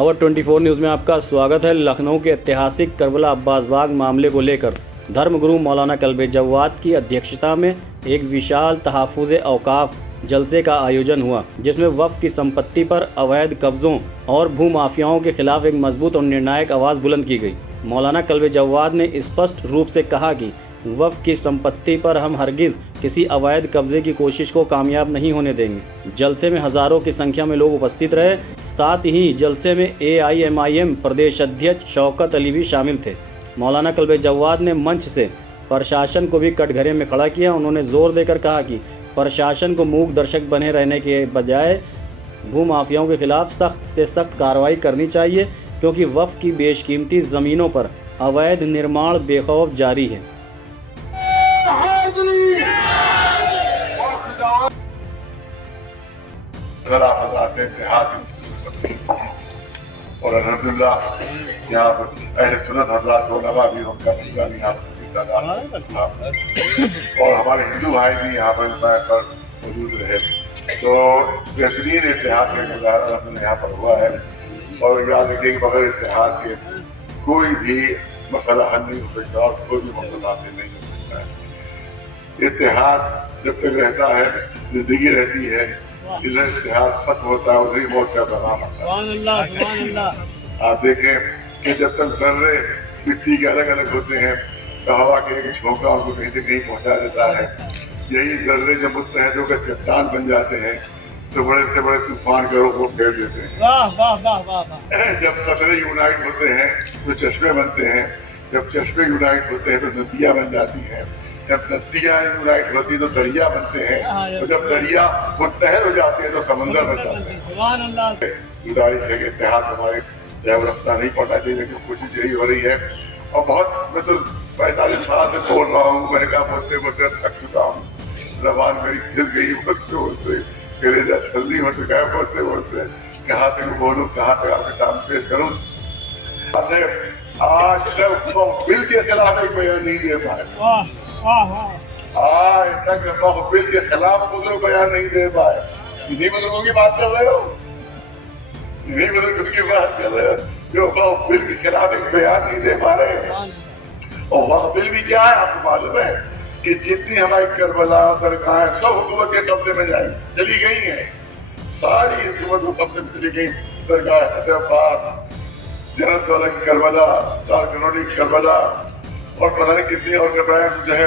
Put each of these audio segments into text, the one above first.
और 24 न्यूज़ में आपका स्वागत है। लखनऊ के ऐतिहासिक करबला अब्बास बाग मामले को लेकर धर्मगुरु मौलाना कल्बे जव्वाद की अध्यक्षता में एक विशाल तहफ़्फ़ुज़ औक़ाफ़ जलसे का आयोजन हुआ, जिसमें वफ़ की संपत्ति पर अवैध कब्ज़ों और भूमाफियाओं के खिलाफ एक मजबूत और निर्णायक आवाज़ बुलंद की गई। मौलाना कल्बे जव्वाद ने स्पष्ट रूप से कहा कि वफ़ की संपत्ति पर हम हरगिज़ किसी अवैध कब्ज़े की कोशिश को कामयाब नहीं होने देंगे। जलसे में हज़ारों की संख्या में लोग उपस्थित रहे। साथ ही जलसे में AIMIM प्रदेश अध्यक्ष शौकत अली भी शामिल थे। मौलाना कल्बे जव्वाद ने मंच से प्रशासन को भी कटघरे में खड़ा किया। उन्होंने जोर देकर कहा कि प्रशासन को मूक दर्शक बने रहने के बजाय भूमाफियाओं के खिलाफ सख्त से सख्त कार्रवाई करनी चाहिए, क्योंकि वफ़ की बेशकीमती ज़मीनों पर अवैध निर्माण बेखौफ जारी है। और अल्हम्दुलिल्लाह यहाँ पर अहले सुन्नत हज़रात को लगा भी उनका निशान यहाँ पर और हमारे हिंदू भाई भी यहाँ पर मौजूद रहे। तो बेहतरीन इतिहाद का मुजाहरा यहाँ पर हुआ है। और याद रखिए कि बगैर इतिहाद के कोई भी मसला हल नहीं हो सकता और कोई भी मसला हल नहीं हो सकता है। इतिहाद जब तक रहता है, जिंदगी रहती है, इधर इतिहाद खत्म होता है, उधर ही मौत का पैगाम आता है। आप देखें कि जब तक जर्रे मिट्टी के अलग अलग होते हैं तो हवा के एक झोंका उनको कहीं से कहीं पहुंचा देता है। यही जर्रे जब मुस्तहद होकर चट्टान बन जाते हैं तो बड़े से बड़े तूफान के रूप को फेर देते हैं। जब कतरे यूनाइट होते हैं तो चश्मे बनते हैं, जब चश्मे यूनाइट होते हैं तो नदियाँ बन जाती हैं, जब नदियाँ यूनाइट होती है तो दरिया बनते हैं, और जब दरिया मुत्तहद हो जाते हैं तो समंदर बन जाते हैं। गुजारिश है कि इत्तेहाद हमारे रफ्ता नहीं पड़ना चाहिए, लेकिन कोशिश यही हो रही है। और बहुत मैं तो 45 साल से बोल रहा हूँ, मैंने कहा बोलते बोलते थक चुका हूँ, जबान मेरी खिल गई बोलते बोलते, कलेजा छलनी हो चुका है बोलते बोलते। कहाँ तक बोलूँ, कहाँ तक आपके सामने पेश करूँ। आज तक बिल के खिलाफ एक बयान नहीं दे पाए, आज तक बिल के खिलाफ बुजुर्ग बयान नहीं दे पाए। इन्हीं बुजुर्गों की बात कर रहे हो, इन्हीं बुजुर्गों की बात कर रहे हो जो बिल के खिलाफ एक बयान नहीं दे पा रहे। और वह बिल भी क्या है आपको मालूम है कि जितनी हमारी करबला दरगाहें सब हुकूमत के कब्जे में चली गई हैं, सारी हुकूमत को कब्जे में चली गई। दरगाह हैदराबाद, जन्नत वाला की करबला, 4 करोड़ की करबला और पता नहीं कितनी और करबलाएं जो है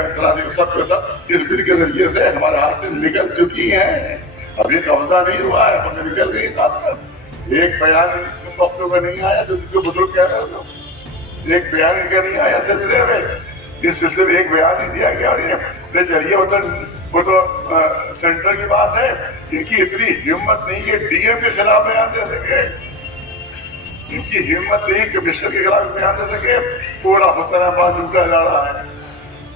सब इस बिल के जरिए से हमारे हाथ से निकल चुकी हैं। अभी कब्जा नहीं हुआ है, हमें निकल गई साथ। एक बयान वक्तों में नहीं आया जो जिसको बुजुर्ग कह रहे हो, एक बयान क्या नहीं आया सिलसिले में, इस सिलसिले में एक बयान नहीं दिया गया। और चलिए वो तो सेंटर की बात है, इनकी इतनी हिम्मत नहीं है DM के खिलाफ बयान दे सके, इनकी हिम्मत नहीं कमिश्नर के खिलाफ बयान दे सके। पूरा हुसैनाबाद लूटा जा रहा है,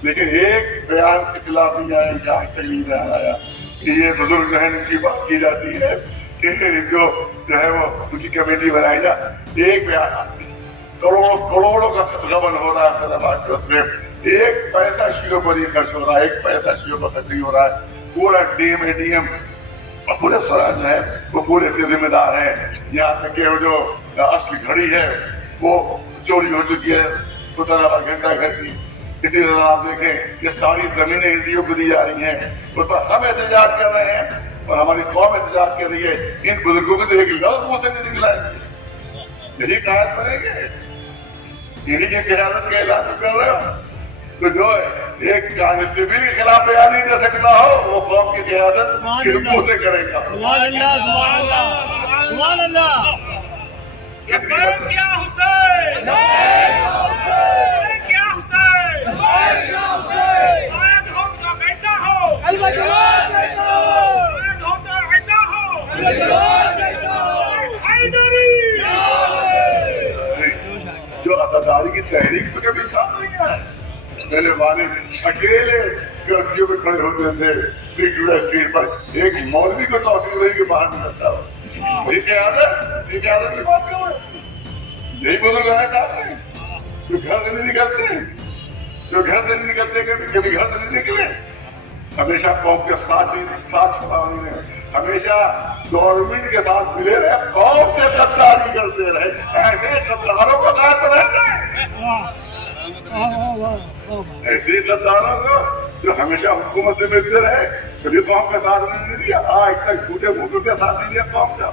लेकिन एक बयान के खिलाफ नहीं आया, आज तक नहीं बयान आया कि ये बुजुर्ग जो है इनकी बात की जाती है कि जो है वो उनकी कमेटी बनाई जाए। एक बयान करोड़ों का गबन हो रहा है हैदराबाद के, उसमें एक पैसा शीरों पर नहीं खर्च हो रहा है, एक पैसा शीरों पर खर्च नहीं हो रहा है। पूरा DM पूरे स्वराज है वो पूरे इसके जिम्मेदार है। यहाँ तक कि वो जो असली घड़ी है वो चोरी हो चुकी है हुसैनाबाद घंटा घर की। इसी तरह आप देखें ये सारी जमीनें इंडियो को दी जा रही हैं, उस पर हम एहतजाज कर रहे हैं और हमारी कौम एहतजाज कर रही है। इन बुजुर्गों को तो एक लफ्ज़ मुंह से नहीं निकला है, यही कायद बनेंगे, इन्हीं की क़यादत का ऐलान कर रहे हो। तो जो एक कांस्टेबल के खिलाफ बयान नहीं दे सकता हो, वो कौम की क़यादत किस मुंह से करेगा? क्या हुसैन, क्या हुसैन, आयत हो तो कैसा हो, आयत हो तो ऐसा हो, हैदरी। जो अदादारी की तहरीक में कभी साथ नहीं आया। मेरे वालिद अकेले कर्फ्यू में खड़े होते थे विक्टोरिया स्ट्रीट पर, एक मौलवी को तौफीक नहीं के बाहर निकलता हो। यही क़यादत की बात कर रहे, यही बुजुर्ग आए थे जो घर से नहीं निकलते, जो घर से नहीं निकलते, कभी घर से नहीं निकले। ہمیشہ قوم کے ساتھ چھوڑا انہوں نے، ہمیشہ گورنمنٹ کے ساتھ ملے رہے، قوم سے غداری کرتے رہے، ایسے غداروں کو قائد بناتے ایسے غداروں کو جو ہمیشہ حکومت سے ملتے رہے، کبھی قوم کا ساتھ نہیں دیا، آج تک جھوٹے موٹوں کے ساتھ نہیں دیا قوم کا،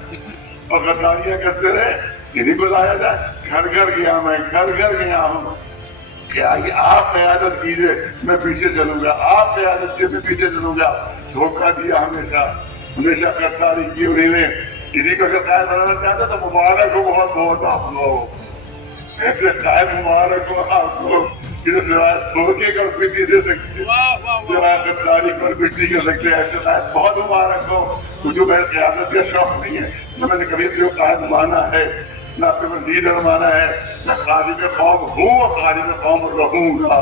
اور غداریاں کرتے رہے۔ انہیں کو لایا جائے، گھر گھر گیا میں، گھر گھر گیا ہوں، کیا آپ قیادت کیجئے میں پیچھے چلوں گا، آپ قیادت کیجئے میں پیچھے چلوں گا۔ دھوکہ دیا ہمیشہ غداری کی انہیں نے۔ انہیں کو اگر قائد بنانا چاہتے تو مبارک ہو بہت بہت آپ لوگ، ایسے قائد مبارک ہو آپ لوگ کہ سوائے دھوکے کا کچھ نہیں دے سکتے، سوائے غداری پر کچھ نہیں کر سکتے، ایسے قائد بہت مبارک ہو۔ مجھے میرے قیادت کا شوق نہیں ہے، نہ میں نے کبھی جو قائد مانا ہے، نہ اپنے کو لیڈر مانا ہے، میں خادم قوم ہوں اور خادم قوم رہوں گا۔